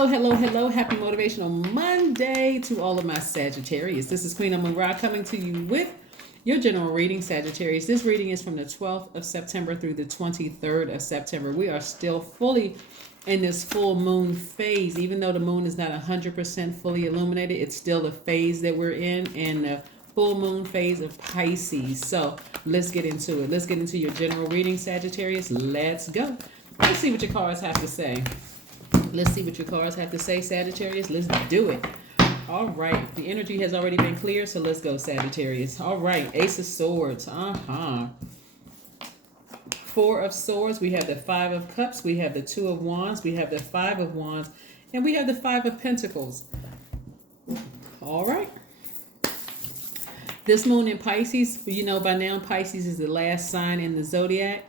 Hello, hello, hello. Happy Motivational Monday to all of my Sagittarius. This is Queen Amun Ra coming to you with your general reading, Sagittarius. This reading is from the 12th of September through the 23rd of September. We are still fully in this full moon phase. Even though the moon is not 100% fully illuminated, it's still the phase that we're in the full moon phase of Pisces. So let's get into it. Let's get into your general reading, Sagittarius. Let's go. Let's see what your cards have to say. Let's see what your cards have to say, Sagittarius. Let's do it. All right. The energy has already been cleared, so let's go, Sagittarius. All right. Ace of Swords. Four of Swords. We have the Five of Cups. We have the Two of Wands. We have the Five of Wands. And we have the Five of Pentacles. All right. This moon in Pisces, you know by now Pisces is the last sign in the Zodiac.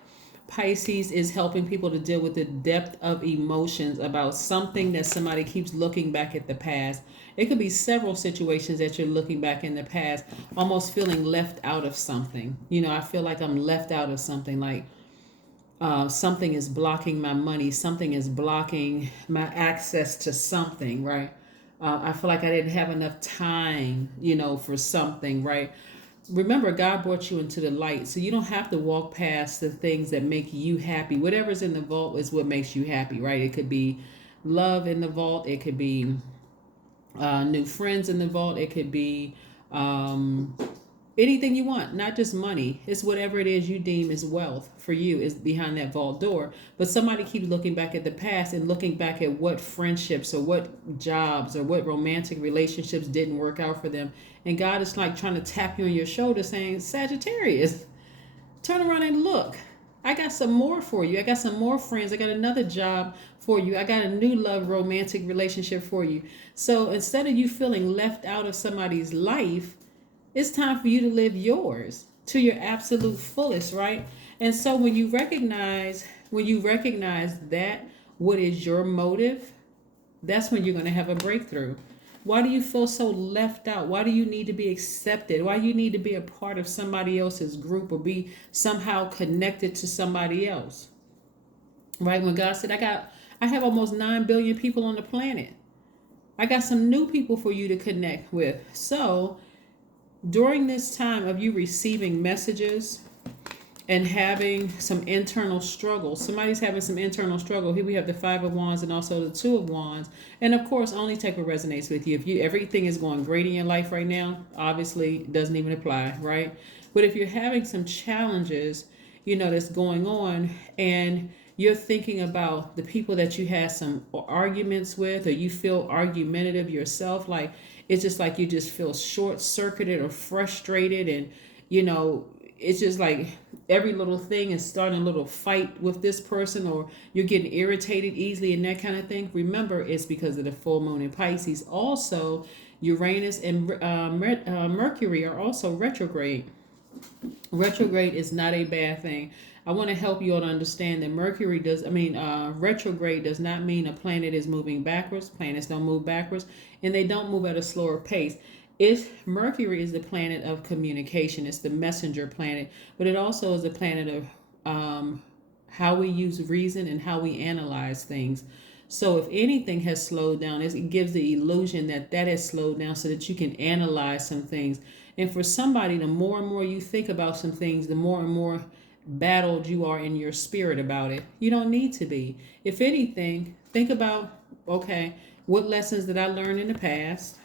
Pisces is helping people to deal with the depth of emotions about something that somebody keeps looking back at the past. It could be several situations that you're looking back in the past, almost feeling left out of something. You know, I feel like I'm left out of something, like something is blocking my money, something is blocking my access to something, right? I feel like I didn't have enough time, for something, right? Remember, God brought you into the light, so you don't have to walk past the things that make you happy. Whatever's in the vault is what makes you happy, right? It could be love in the vault. It could be new friends in the vault. It could be anything you want, not just money. It's whatever it is you deem is wealth for you is behind that vault door. But somebody keeps looking back at the past and looking back at what friendships or what jobs or what romantic relationships didn't work out for them. And God is like trying to tap you on your shoulder saying, Sagittarius, turn around and look. I got some more for you. I got some more friends. I got another job for you. I got a new love romantic relationship for you. So instead of you feeling left out of somebody's life, it's time for you to live yours to your absolute fullest, right? And so when you recognize that what is your motive, that's when you're going to have a breakthrough. Why do you feel so left out? Why do you need to be accepted? Why do you need to be a part of somebody else's group or be somehow connected to somebody else? Right? When God said, I have almost 9 billion people on the planet. I got some new people for you to connect with. So during this time of you receiving messages and having some internal struggle, somebody's having some internal struggle. Here we have the Five of Wands and also the Two of Wands. And of course, only take what resonates with you. If everything is going great in your life right now, obviously it doesn't even apply, right? But if you're having some challenges, that's going on, and you're thinking about the people that you had some arguments with, or you feel argumentative yourself, like it's just like you just feel short-circuited or frustrated, and it's just like every little thing is starting a little fight with this person, or you're getting irritated easily and that kind of thing. Remember, it's because of the full moon in Pisces. Also, Uranus and Mercury are also retrograde. Retrograde is not a bad thing. I want to help you all to understand that retrograde does not mean a planet is moving backwards. Planets don't move backwards, and they don't move at a slower pace. Mercury is the planet of communication. It's the messenger planet, but it also is a planet of how we use reason and how we analyze things. So if anything has slowed down, it gives the illusion that has slowed down so that you can analyze some things. And for somebody, the more and more you think about some things, the more and more battled you are in your spirit about it. You don't need to be. If anything, think about, okay, what lessons did I learn in the past?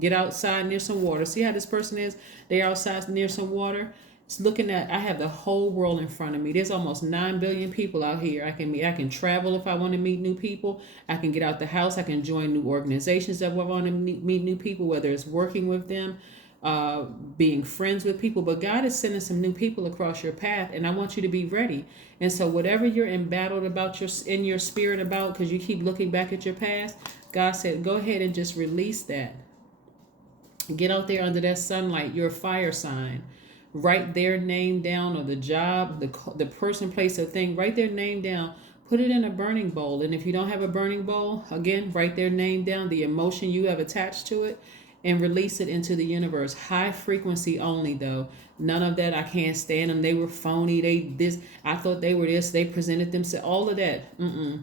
Get outside near some water. See how this person is? They're outside near some water. It's looking at, I have the whole world in front of me. There's almost 9 billion people out here. I can travel if I want to meet new people. I can get out the house. I can join new organizations that want to meet new people, whether it's working with them, being friends with people. But God is sending some new people across your path, and I want you to be ready. And so whatever you're embattled about, in your spirit about, because you keep looking back at your past, God said, go ahead and just release that. Get out there under that sunlight. You're a fire sign. Write their name down, or the job, the person, place, or thing. Write their name down. Put it in a burning bowl. And if you don't have a burning bowl, again, write their name down, the emotion you have attached to it, and release it into the universe. High frequency only, though. None of that. I can't stand them. They were phony. They this. I thought they were this. They presented themselves. All of that.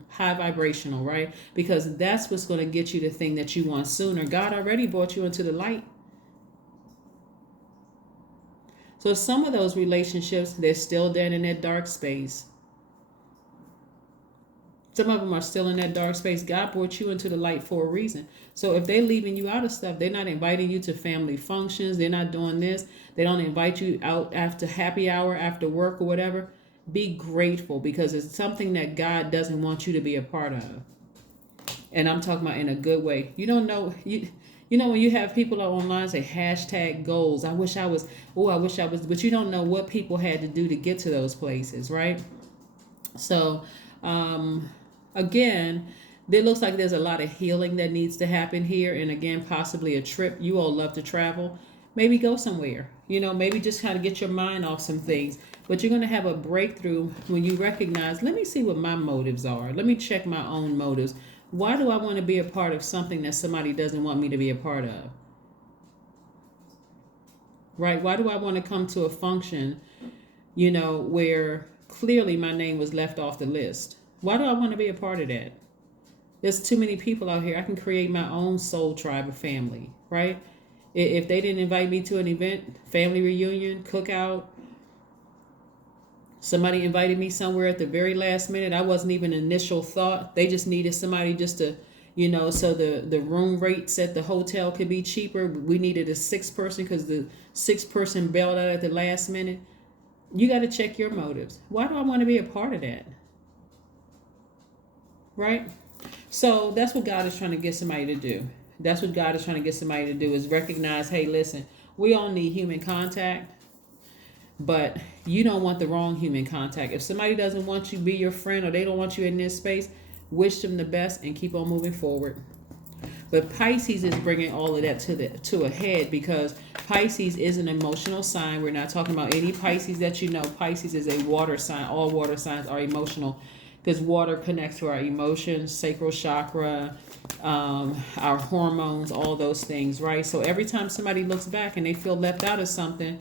High vibrational, right? Because that's what's going to get you the thing that you want sooner. God already brought you into the light. So some of those relationships, they're still dead in that dark space. Some of them are still in that dark space. God brought you into the light for a reason. So if they're leaving you out of stuff, they're not inviting you to family functions. They're not doing this. They don't invite you out after happy hour, after work or whatever. Be grateful, because it's something that God doesn't want you to be a part of. And I'm talking about in a good way. You don't know. You know when you have people online say hashtag goals. I wish I was. Oh, I wish I was. But you don't know what people had to do to get to those places, right? So, again, there looks like there's a lot of healing that needs to happen here. And again, possibly a trip. You all love to travel. Maybe go somewhere. Maybe just kind of get your mind off some things. But you're going to have a breakthrough when you recognize, let me see what my motives are. Let me check my own motives. Why do I want to be a part of something that somebody doesn't want me to be a part of? Right? Why do I want to come to a function, where clearly my name was left off the list? Why do I want to be a part of that? There's too many people out here. I can create my own soul tribe of family, right? If they didn't invite me to an event, family reunion, cookout, somebody invited me somewhere at the very last minute. I wasn't even an initial thought. They just needed somebody just to, so the room rates at the hotel could be cheaper. We needed a 6-person because the 6-person bailed out at the last minute. You got to check your motives. Why do I want to be a part of that? Right? So that's what God is trying to get somebody to do. That's what God is trying to get somebody to do, is recognize, hey, listen, we all need human contact. But you don't want the wrong human contact. If somebody doesn't want you to be your friend, or they don't want you in this space, wish them the best and keep on moving forward. But Pisces is bringing all of that to a head, because Pisces is an emotional sign. We're not talking about any Pisces that you know. Pisces is a water sign. All water signs are emotional, because water connects to our emotions, sacral chakra, our hormones, all those things, right? So every time somebody looks back and they feel left out of something,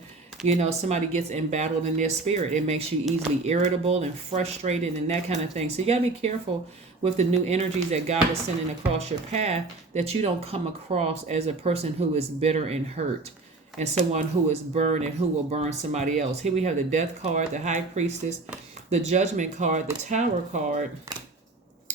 somebody gets embattled in their spirit. It makes you easily irritable and frustrated and that kind of thing. So you got to be careful with the new energies that God is sending across your path, that you don't come across as a person who is bitter and hurt, and someone who is burned and who will burn somebody else. Here we have the Death card, the High Priestess, the Judgment card, the Tower card,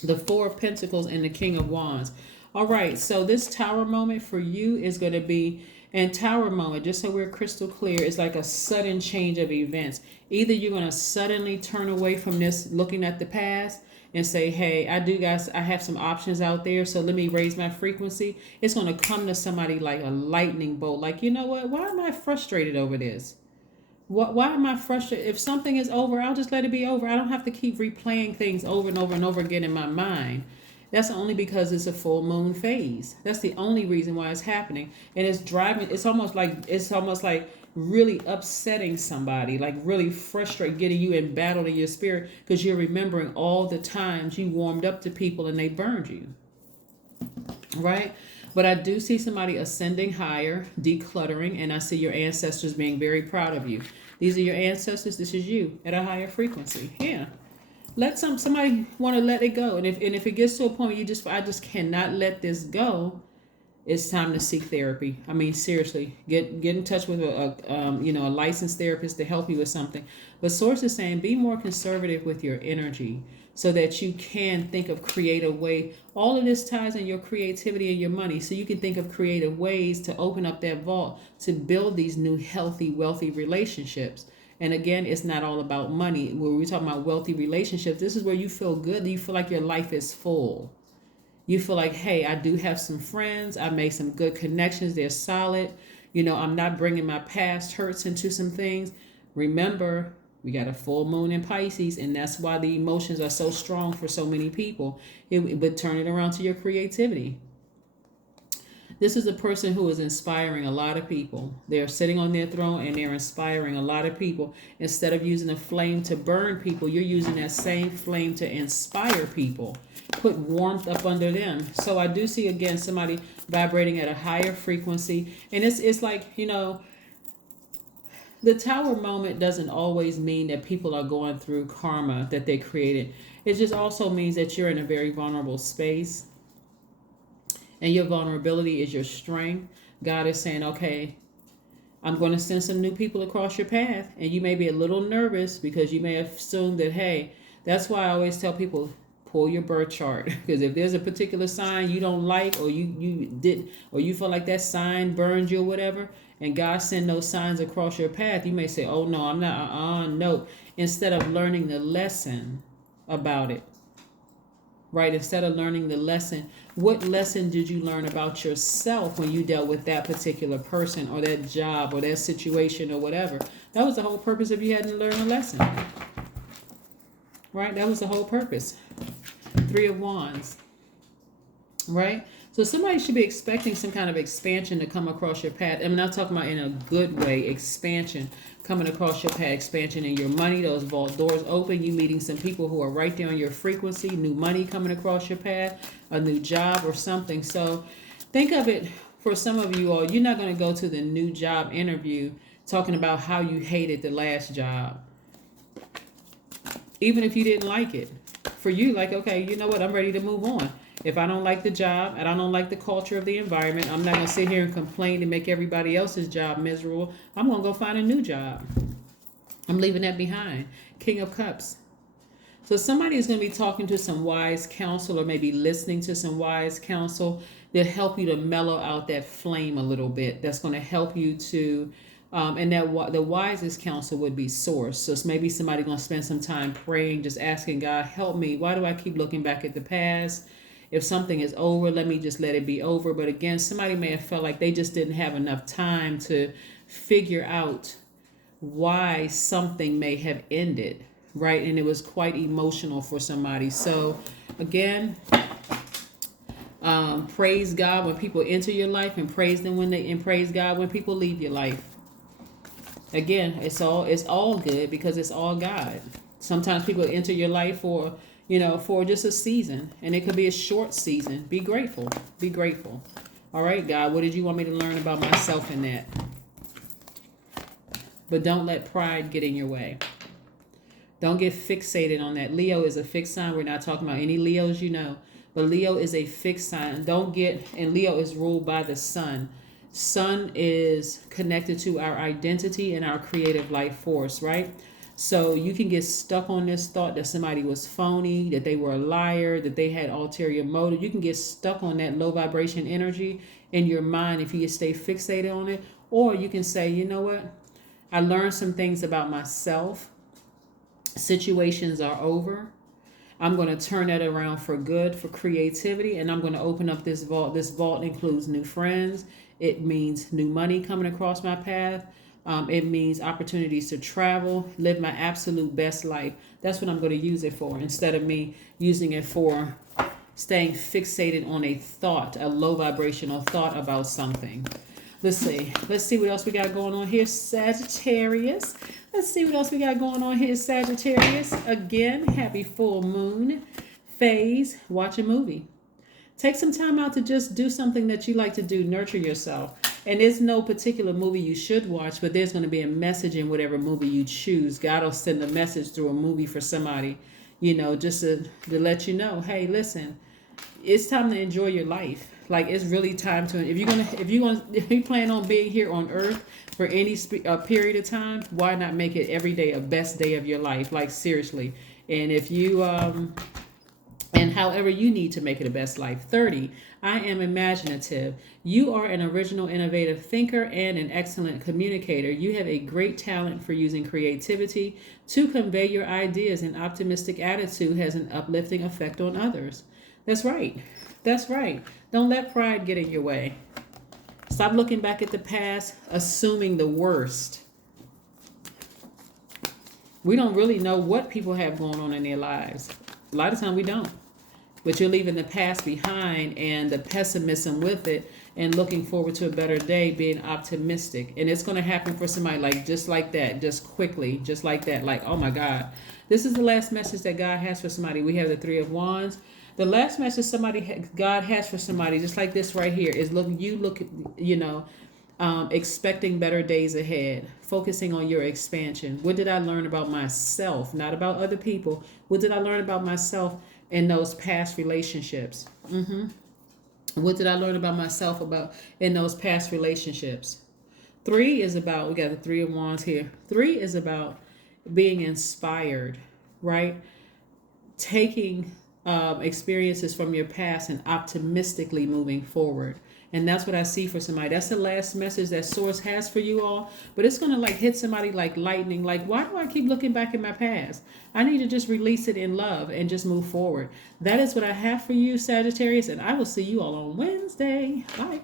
the Four of Pentacles, and the King of Wands. All right, so this Tower moment for you is going to be, and Tower moment, just so we're crystal clear, is like a sudden change of events. Either you're going to suddenly turn away from this looking at the past and say, hey, I have some options out there, so let me raise my frequency. It's going to come to somebody like a lightning bolt. Like, you know what? Why am I frustrated over this? Why am I frustrated? If something is over, I'll just let it be over. I don't have to keep replaying things over and over and over again in my mind. That's only because it's a full moon phase. That's the only reason why it's happening. And it's almost like really upsetting somebody, like really frustrating, getting you embattled in your spirit, because you're remembering all the times you warmed up to people and they burned you. Right? But I do see somebody ascending higher, decluttering, and I see your ancestors being very proud of you. These are your ancestors. This is you at a higher frequency. Yeah. Let somebody want to let it go. And if it gets to a point where I just cannot let this go, it's time to seek therapy. I mean, seriously, get in touch with a licensed therapist to help you with something. But Source is saying, be more conservative with your energy, so that you can think of creative way. All of this ties in your creativity and your money, so you can think of creative ways to open up that vault to build these new healthy, wealthy relationships. And again, it's not all about money. When we're talking about wealthy relationships, this is where you feel good. You feel like your life is full. You feel like, hey, I do have some friends. I made some good connections. They're solid. I'm not bringing my past hurts into some things. Remember, we got a full moon in Pisces, and that's why the emotions are so strong for so many people. But turn it around to your creativity. This is a person who is inspiring a lot of people. They're sitting on their throne and they're inspiring a lot of people. Instead of using a flame to burn people, you're using that same flame to inspire people. Put warmth up under them. So I do see, again, somebody vibrating at a higher frequency. And it's like, the tower moment doesn't always mean that people are going through karma that they created. It just also means that you're in a very vulnerable space. And your vulnerability is your strength. God is saying, okay, I'm going to send some new people across your path. And you may be a little nervous because you may assume that, hey, that's why I always tell people, pull your birth chart. Because if there's a particular sign you don't like, or you feel like that sign burns you or whatever, and God send those signs across your path, you may say, oh no, I'm not, no. Instead of learning the lesson about it. Right? Instead of learning the lesson, what lesson did you learn about yourself when you dealt with that particular person or that job or that situation or whatever? That was the whole purpose of you having to learn a lesson. Right? That was the whole purpose. 3 of Wands. Right? So somebody should be expecting some kind of expansion to come across your path. I'm not talking about in a good way, expansion coming across your path, expansion in your money, those vault doors open, you meeting some people who are right there on your frequency, new money coming across your path, a new job or something. So think of it, for some of you all, you're not going to go to the new job interview talking about how you hated the last job. Even if you didn't like it. For you, like, okay, you know what, I'm ready to move on. If I don't like the job and I don't like the culture of the environment, I'm not going to sit here and complain and make everybody else's job miserable. I'm going to go find a new job. I'm leaving that behind. King of Cups. So somebody is going to be talking to some wise counsel, or maybe listening to some wise counsel that help you to mellow out that flame a little bit. That's going to help you to, and that the wisest counsel would be source. So it's maybe somebody going to spend some time praying, just asking God, help me. Why do I keep looking back at the past? If something is over, let me just let it be over. But again, somebody may have felt like they just didn't have enough time to figure out why something may have ended, right? And it was quite emotional for somebody. So again, praise God when people enter your life, and praise God when people leave your life. Again, it's all good because it's all God. Sometimes people enter your life for just a season, and it could be a short season. Be grateful. Be grateful. All right, God, what did you want me to learn about myself in that? But don't let pride get in your way. Don't get fixated on that. Leo is a fixed sign. We're not talking about any Leos, but Leo is a fixed sign. And Leo is ruled by the sun. Sun is connected to our identity and our creative life force, right? So you can get stuck on this thought that somebody was phony, that they were a liar, that they had ulterior motive. You can get stuck on that low vibration energy in your mind if you stay fixated on it. Or you can say, you know what? I learned some things about myself. Situations are over. I'm going to turn that around for good, for creativity, and I'm going to open up this vault. This vault includes new friends. It means new money coming across my path. It means opportunities to travel, live my absolute best life. That's what I'm going to use it for, instead of me using it for staying fixated on a thought, a low vibrational thought about something. Let's see what else we got going on here, Sagittarius. Sagittarius. Again, happy full moon phase. Watch a movie. Take some time out to just do something that you like to do. Nurture yourself. And there's no particular movie you should watch, but there's going to be a message in whatever movie you choose. God will send a message through a movie for somebody, just to let you know, hey, listen, it's time to enjoy your life. Like, it's really time to, if you plan on being here on earth for any period of time, why not make it every day a best day of your life? Like, seriously. And if you, and however you need to make it a best life. 30, I am imaginative. You are an original, innovative thinker and an excellent communicator. You have a great talent for using creativity to convey your ideas, and optimistic attitude has an uplifting effect on others. That's right. Don't let pride get in your way. Stop looking back at the past, assuming the worst. We don't really know what people have going on in their lives. A lot of time we don't. but you're leaving the past behind and the pessimism with it and looking forward to a better day, being optimistic. And it's going to happen for somebody like just like that, just quickly, just like that. Like, oh my God, this is the last message that God has for somebody. We have the Three of Wands. The last message God has for somebody, just like this right here, is expecting better days ahead, focusing on your expansion. What did I learn about myself, not about other people? What did I learn about myself in those past relationships? What did I learn about myself in those past relationships? Three is about, we got the Three of Wands here. Three is about being inspired, right? Taking experiences from your past and optimistically moving forward. And that's what I see for somebody. That's the last message that Source has for you all. But it's going to like hit somebody like lightning. Like, why do I keep looking back in my past? I need to just release it in love and just move forward. That is what I have for you, Sagittarius. And I will see you all on Wednesday. Bye.